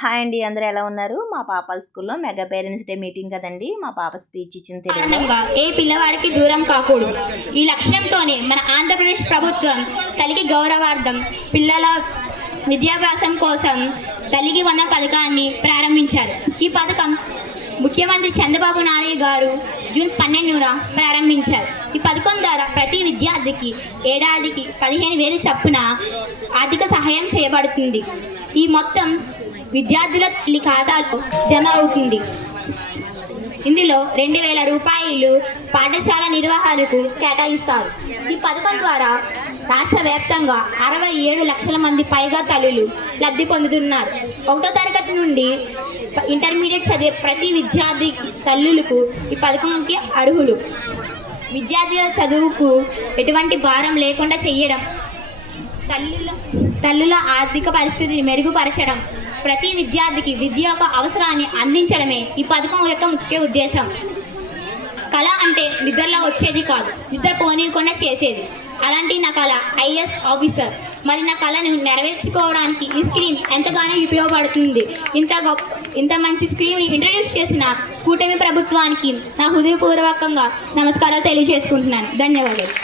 Hi అండి, అందరూ ఎలా ఉన్నారు? మా పాపల స్కూల్లో మెగా పేరెంట్స్ డే మీటింగ్ కదండి. మా పాప స్పీచ్ ఇచ్చిన కారణంగా ఏ పిల్లవాడికి దూరం కాకూడదు. ఈ లక్ష్యంతోనే మన ఆంధ్రప్రదేశ్ ప్రభుత్వం తల్లికి గౌరవార్థం పిల్లల విద్యాభ్యాసం కోసం తల్లికి వందనం పథకాన్ని ప్రారంభించారు. ఈ పథకం ముఖ్యమంత్రి చంద్రబాబు నాయుడు గారు జూన్ 12న ప్రారంభించారు. ఈ పథకం ద్వారా ప్రతి విద్యార్థికి ఏడాదికి 15,000 చొప్పున ఆర్థిక సహాయం చేయబడుతుంది. ఈ మొత్తం విద్యార్థుల ఖాతాలో జమ అవుతుంది. ఇందులో 2,000 రూపాయలు పాఠశాల నిర్వహణకు కేటాయిస్తారు. ఈ పథకం ద్వారా రాష్ట్ర వ్యాప్తంగా 67 లక్షల మంది పైగా తల్లులు లబ్ధి పొందుతున్నారు. 1వ తరగతి నుండి ఇంటర్మీడియట్ చదివే ప్రతి విద్యార్థి తల్లులకు ఈ పథకంకి అర్హులు. విద్యార్థుల చదువుకు ఎటువంటి భారం లేకుండా చేయడం, తల్లుల ఆర్థిక పరిస్థితిని మెరుగుపరచడం, ప్రతి విద్యార్థికి విద్య యొక్క అవసరాన్ని అందించడమే ఈ పథకం యొక్క ముఖ్య ఉద్దేశం. కళ అంటే నిద్రలో వచ్చేది కాదు, నిద్ర పోనీయకుండా చేసేది. అలాంటి నా కళ ఐఏఎస్ ఆఫీసర్. మరి నా కళను నెరవేర్చుకోవడానికి ఈ స్క్రీన్ ఎంతగానో ఉపయోగపడుతుంది. ఇంత మంచి స్క్రీన్ని ఇంట్రడ్యూస్ చేసిన కూటమి ప్రభుత్వానికి నా హృదయపూర్వకంగా నమస్కారాలు తెలియజేసుకుంటున్నాను. ధన్యవాదాలు.